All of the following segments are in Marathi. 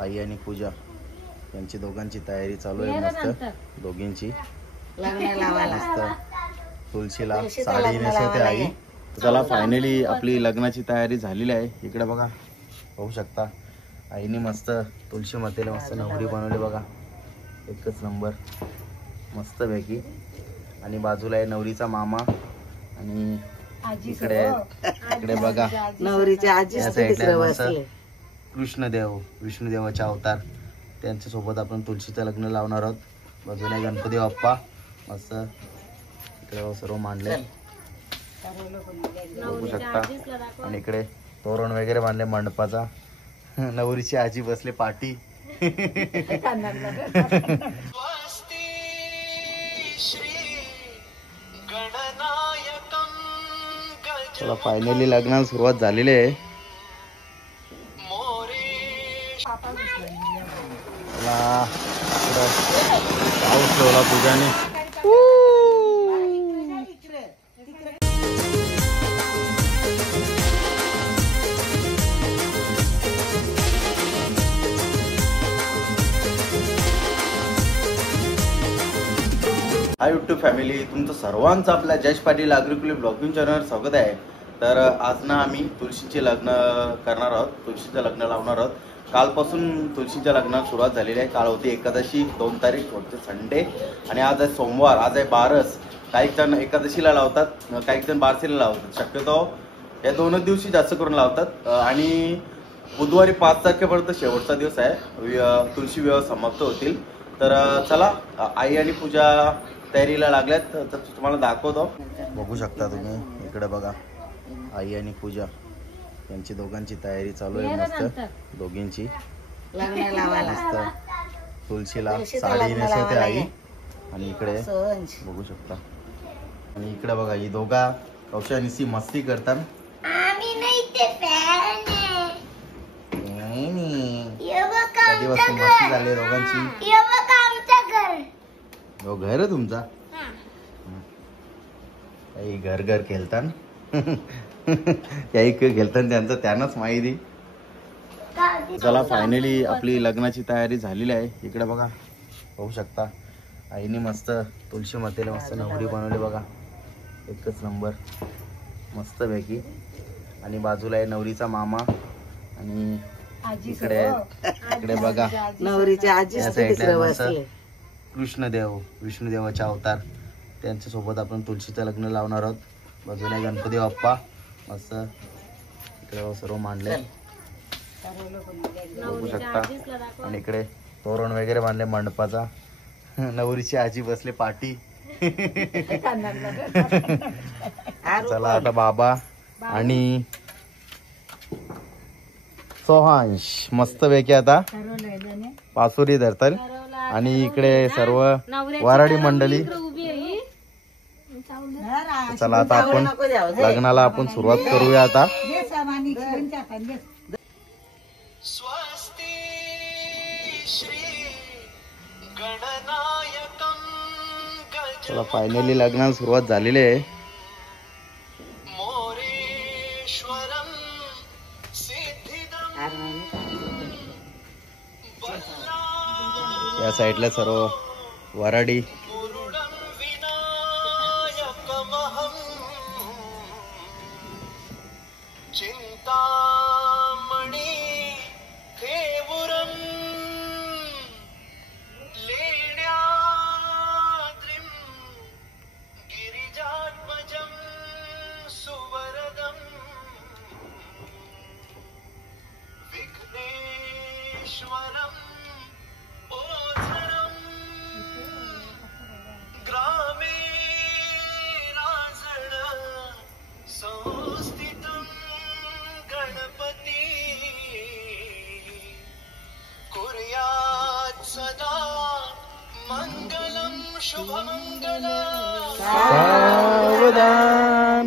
आई आणि पूजा यांची दोघांची तयारी चालू आहे मस्त दोघींची मस्त तुळशीला साडी नेसवते आई। चला फायनली आपली लग्नाची तयारी झालेली आहे। इकडे बघा पाहू शकता आईने मस्त तुळशी मातेला मस्त नवरी बनवली बघा एकच नंबर मस्त पैकी। आणि बाजूला आहे नवरीचा मामा आणि इकडे बघा नवरीच्या आजी विष्णुदेवाचे अवतार त्यांच्या सोबत आपण तुळशीचं लग्न लावणार आहोत। बाजूला गणपती बाप्पा मस्त इकडे सर्व मांडले बघू शकता। आणि इकडे तोरण वगैरे बांधले मंडपाचा। नवरीची आजी बसले पाठी चला फायनली लग्नाला सुरुवात झालेली आहे। चला पाऊस ठेवला पूजाने। हाय यूट्यूब फॅमिली, तुमचं सर्वांचं आपल्या जयेश पाटील ॲग्रिकल्चर ब्लॉगिंग चॅनलवर स्वागत आहे। तर आज ना आम्ही तुळशीचे लग्न करणार आहोत, तुळशीचं लग्न लावणार आहोत। कालपासून तुळशीच्या लग्नाला सुरुवात झालेली आहे। काल होती एकादशी 2 तारीख होते संडे आणि आज आहे सोमवार, आज आहे बारस। काही जण एकादशीला लावतात, काही जण बारसीला लावतात। शक्यतो या 2 दिवशी जास्त करून लावतात आणि बुधवारी 5 तारखेपर्यंत शेवटचा दिवस आहे, तुळशी विवाह समाप्त होतील। तर चला आई आणि पूजा तयारीला लागल्यात तर तुम्हाला दाखवतो। बघू शकता तुम्ही इकडे बघा आई आणि पूजा यांची दोघांची तयारी चालू आहे मस्त दोघींची मस्त तुळशीला साडी नेसवते आई। आणि इकडे बघू शकता आणि इकडे बघा ही दोघा कौशानिसी मस्ती करतात। कधीपासून मस्ती झाली दोघांची। घर आहे तुमचा काही घर घर खेळतान काही खेळतान त्यांचं त्यांनाच माहिती। चला फायनली आपली लग्नाची तयारी झालेली आहे। इकडे बघा पाहू शकता आईने मस्त तुळशी मातेला मस्त नवरी बनवली बघा एकच नंबर मस्त पैकी। आणि बाजूला आहे नवरीचा मामा आणि इकडे बघा नवरीच्या आजी विष्णुदेवाचे अवतार त्यांच्या सोबत आपण तुळशीचं लग्न लावणार आहोत। बाजूला गणपती बाप्पा मस्त इकडे सर्व मांडले बघू शकता। आणि इकडे तोरण वगैरे बांधले मंडपाचा। नवरीची आजी बसले पाठी चला आता बाबा आणि सोहांश मस्त पैकी आता पासुरी धरतात आणि इकडे सर्व वराडी मंडळी। चला आता आपण लग्नाला आपण सुरुवात करूया आता। चला फायनली लग्नाला सुरुवात झालेली आहे। या साईडला सर्व वराडी सावधान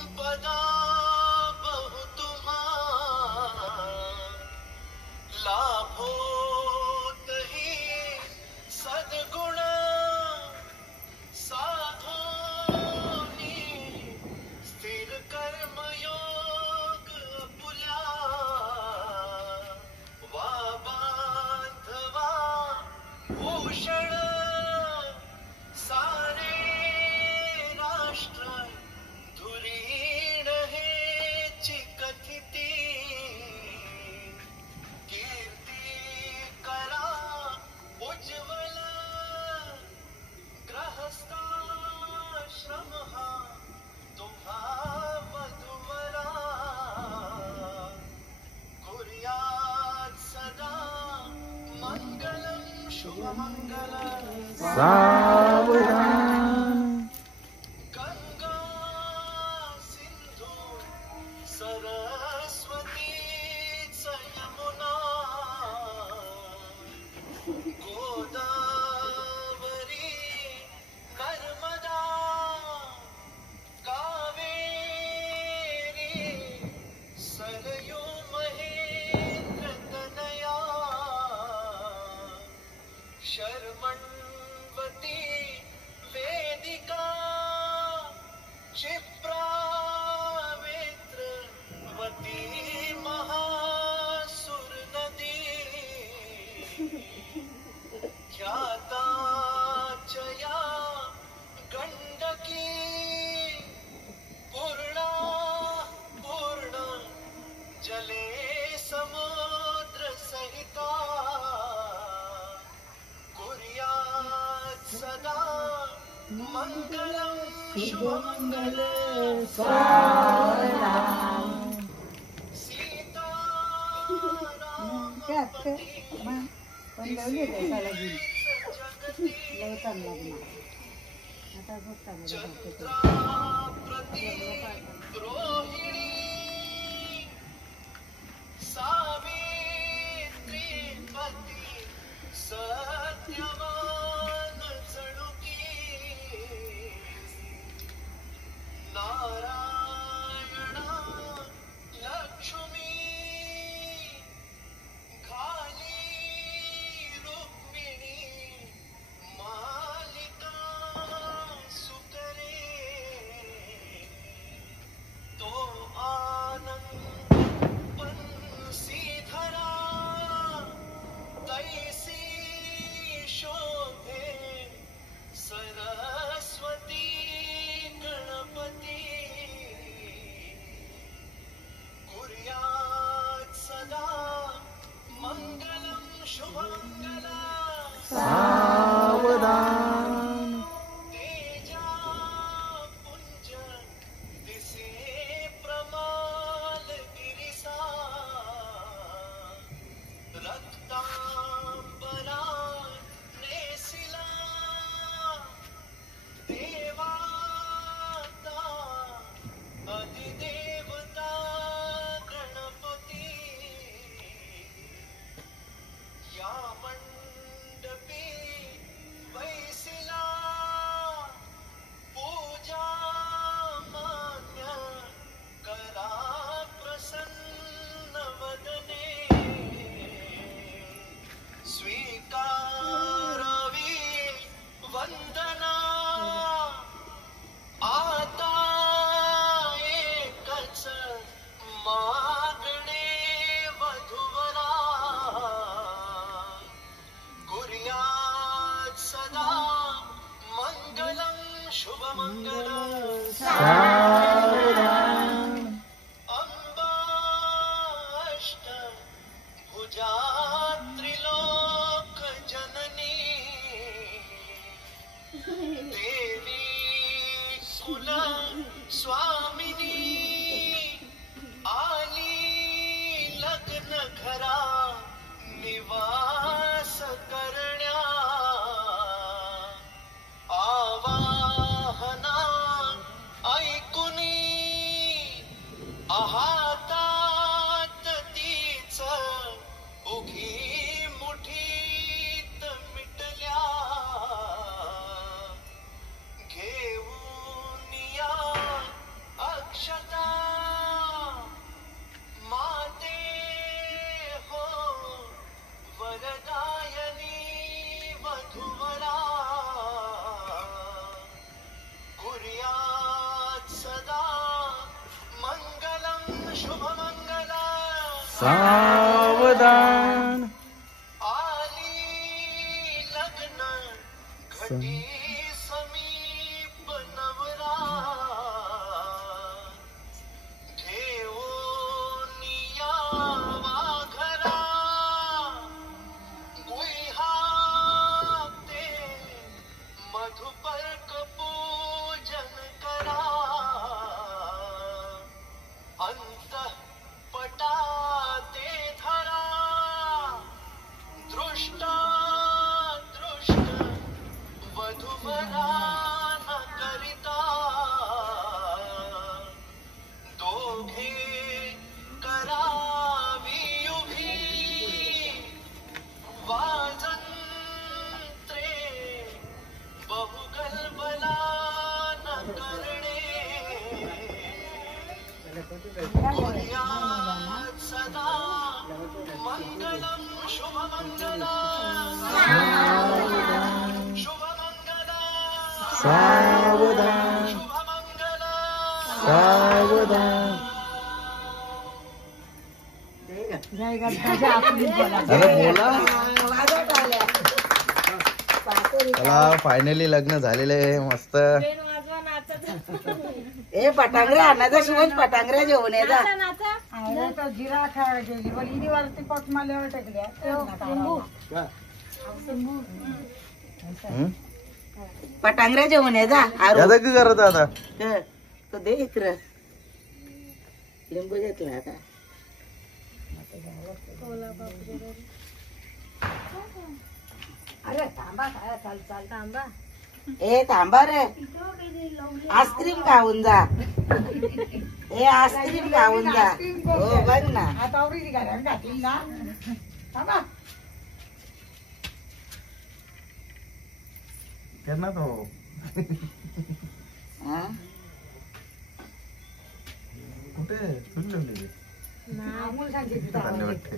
संपदा बहु तुम्हा लाभोत ही सद्गुण साधोनी स्थिर कर्मयोग पुल्या वा बांधवा भूषण सारे राष्ट्र धुरीण हेची कथिती कीर्ती करा उज्ज्वल ग्रहस्थाश्रम हा तुम्हा वधूवरा कुर्यात सदा मंगलम शुभमंगल गंगा सिंधू सरस्वती च यमुना गोदावरी नर्मदा कावेरी सरयू महेंद्र तनया शर्मण्वती वेदिका क्षिप्रावेत्रवती महासुर नदी ख्याता चया गंडकी पूर्णा पूर्ण जले समुद्र सहिता कुर्यात सदा मंगलम शुभमंगल रोहिणी सावित्री पती सत्यवान जणुकी नारायणा लक्ष्मी घाली रुक्मिणी मालिका सुकरे तो आनंद पंसीधरा तैसी शोभे सरस्वती गणपती कुर्यात सदा मंगलम शुभमंगल तेजा पुंज दिसे प्रमाल गिरिसा रक्तांबरा नेसिला देवाता अधिदेवता गणपती या मंडपी वैसिला पूजा मान्य करा प्रसन्न वदने स्वीकारावी वंदना आता एकच मागणे वधूवरा कुर्यात सदा मंगलम शुभमंगल अंबा अष्ट भुजा त्रिलोक जननी देवी कुल स्वामिनी आली लग्न घरा निवास करण्या आवाहना ऐकुनी आहातात तीच उघी मुठीत मिटल्या घेऊन या अक्षता सावधान सावधान सावधान. अरे बोला. चला फायनली लग्न झालेलं आहे मस्त. ए पटांगरे आणायचा शिवच पटांगऱ्या जेवण ये जा. जिरा खायला गेली पण इडी वरती पोट माल्यावर टाकल्या पटांगऱ्या जेवण ये जा. दादा काय करत आता? तो दे इकडं लिंबू घेतला आता. अरे थांबा काय चाल चाल थांबा ए थांबा रे आईस्क्रीम खाऊन जा. ए आईस्क्रीम खाऊन जा. हो बघ ना आता आवडीची घरात घातली ना थांबा करणार तो. हा? कुठे सुनले अमूल सांगितलं वाटते.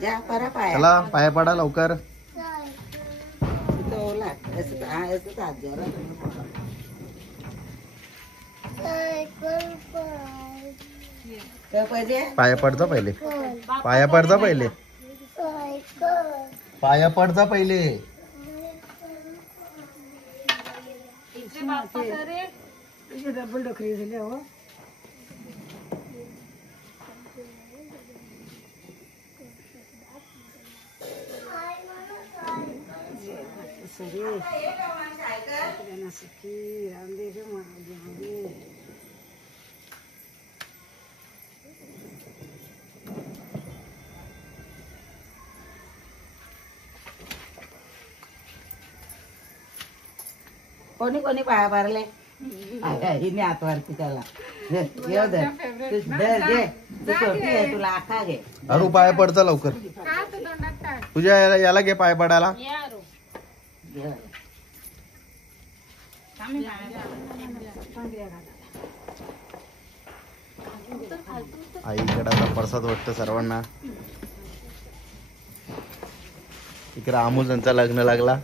जा परा पाया. चला पाया पडा लवकर. तो ओला असं असं हात जोरा. काय पाहिजे? पाया पडता पहिले. पाया पडता पहिले. पाया पडता पहिले. डबल डोकरी झाले हो. कोणी कोणी पाया भरले हिने हातवरती त्याला. येऊ दे तू छोटी आहे तुला आखा घे. अरू पाया पडता लवकर. तुझ्या याला घे पाय पडायला. आईकडे आता प्रसाद वाटतं सर्वांना. इकडे अमोलचा लग्न लागला.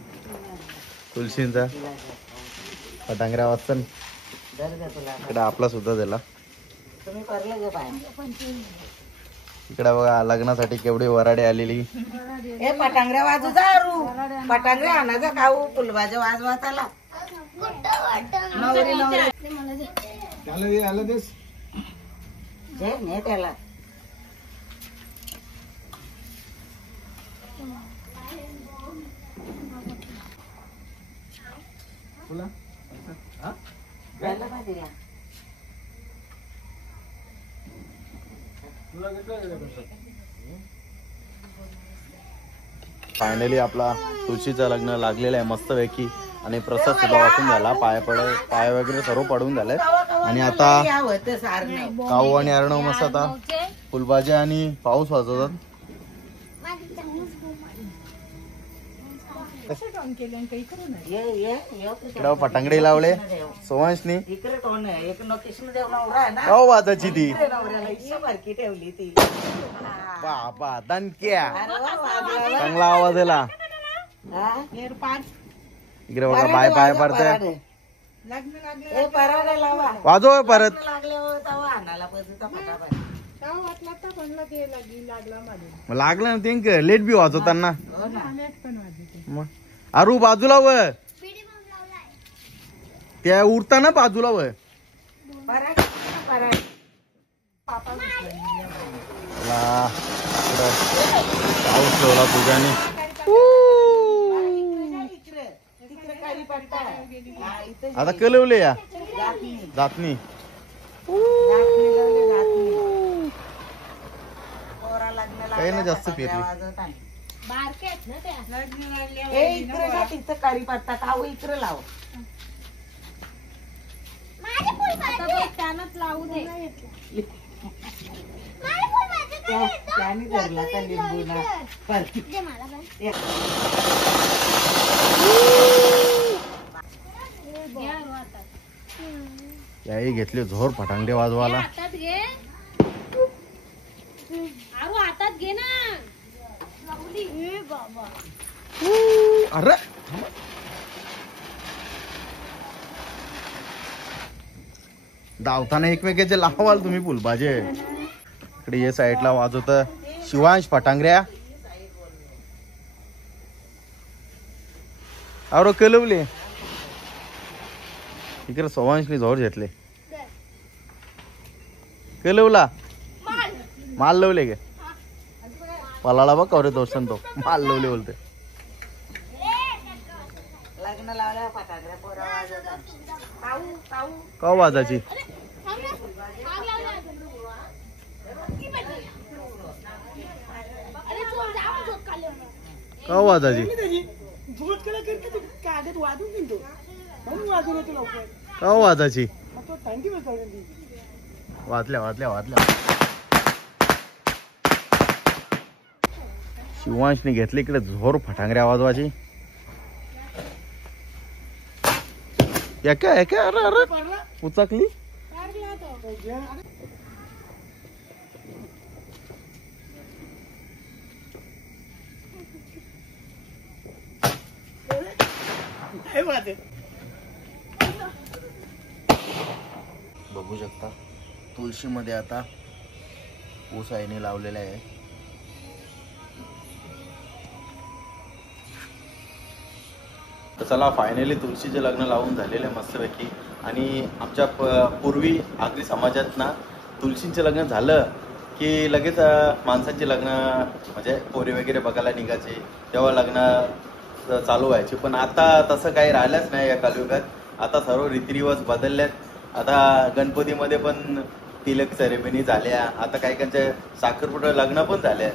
तुलसींचा पटांगऱ्या वाजता. इकडे आपला सुद्धा दिला. तुम्ही करले गे पाय. इकडे बघा लग्नासाठी केवढी वराडी आलेली. ए पटांगऱ्या वाजू जा अरू. पटांगऱ्या आणायचा खाऊ फुलभाज्या वाजवा त्याला. नवरी नवरी जे ने त्याला. द्यायला पाहिजे का? फायनली आपला तुळशीचं लग्न लागलेलं आहे मस्त पैकी. आणि प्रसाद सुद्धा वाचून झाला. पाय वगैरे सर्व पडून झालंय. आणि आता यावं तसं अर्णव. काऊ आणि अर्णव मस्त आता फुलभाज्या आणि पाऊस वाजवतात. इकडं पटांगडे लावले सोवांशनी. इकडे कोण आहे? एक कृष्णदेव नवरा आहे ना, काऊ वाजाची ती नवऱ्याला इतकी बारकी ठेवली ती. बाबा दणक्या अरे वा, वाजवा. चांगला आवाज आला. हा? इकडे बघा बाय बाय पडते. ए, पराडे लावा. वाजव परत. लागले हो, तेव्हा आणायला पाहिजे तो फटाफट. मग लागलं ना ते लेट बी वाजवताना. हो ना. मग अरू बाजूला व त्या उडताना बाजूला व. पराड, पराड. चला, इकडं पाऊस ठेवला पूजाने. इकडे, तिकडे खाली पडता. हा, इथं आता कलवले या जात नाही. जातनी. पोरा लग्न काही नाही जास्त लागल्या, पेरली. वाजवत आहे. ए, इकडे जा, तिथं काळी पत्ता खाऊ, इकडे लाव. त्याने धरला तर लिंबू ना. याही घेतले झोर फटांगडे वाजवायला. हातात घे ना. अरे धावताना एकमेकाचे लावाल तुम्ही फुलभाजे. इकडे ये साईडला वाजवत शिवांश फटांगऱ्या. अरे कलवले. इकडे सोवांशने झोर घेतले. कलवला माल लवले गे पलाळा बघ कवरे दोस्तन तो माल लवले बोलते. लग्न लावल्या फटाकड्या पोरा वाजवतात. खाऊ, खाऊ. का वाजाची का वाजाची का वाजाची वाचल्या वाचल्या वाचल्या. शिवांशने घेतले इकडे झोर फटांगऱ्या वाजवाची. एका एका अरे अरे उचकली. बघू शकता तुळशी मध्ये आता ऊस आईने लावलेला आहे. तर चला फायनली तुळशीचे लग्न लावून झालेले मस्तपैकी. आणि आमच्या पूर्वी आगरी समाजात ना तुळशींचे लग्न झालं की लगेच माणसांचे लग्न म्हणजे पोरी वगैरे बघायला निघायचे तेव्हा लग्न चालू व्हायचे. पण आता तसं काही राहिलंच नाही या कलियुगात. आता सर्व रीतिरिवाज बदलल्यात. आता गणपतीमध्ये पण तिलक सेरेमनी झाल्या. आता काही काहींचे साखरपुडा लग्न पण झाल्या.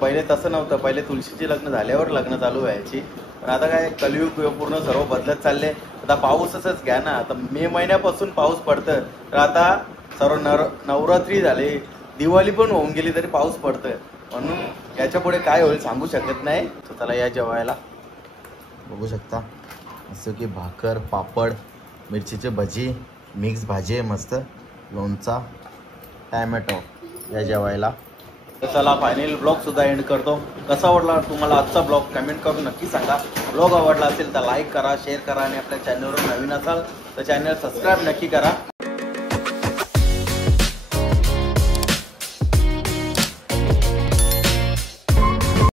पहिले तसं नव्हतं. पहिले तुळशीचे लग्न झाल्यावर लग्न चालू व्हायची. पण आता काय कलियुग पूर्ण सर्व बदलत चालले. आता पाऊसच घ्या ना. आता मे महिन्यापासून पाऊस पडतं. तर आता सर्व नवरात्री झाले, दिवाळी पण होऊन गेली तरी पाऊस पडतोय. म्हणून याच्या पुढे काय होईल सांगू शकत नाही. तर चला या जेवायला. बघू शकता असं की भाकर, पापड, मिरचीचे भजी, मिक्स भाजी मस्त, लोणचा, टॅमॅटो या जेवायला. तर चला फायनल ब्लॉग सुद्धा एंड करतो. कसा आवडला तुम्हाला आजचा ब्लॉग कमेंट करून नक्की सांगा. ब्लॉग आवडला असेल तर लाईक करा, शेअर करा आणि आपल्या चॅनलवर नवीन असाल तर चॅनल सबस्क्राईब नक्की करा.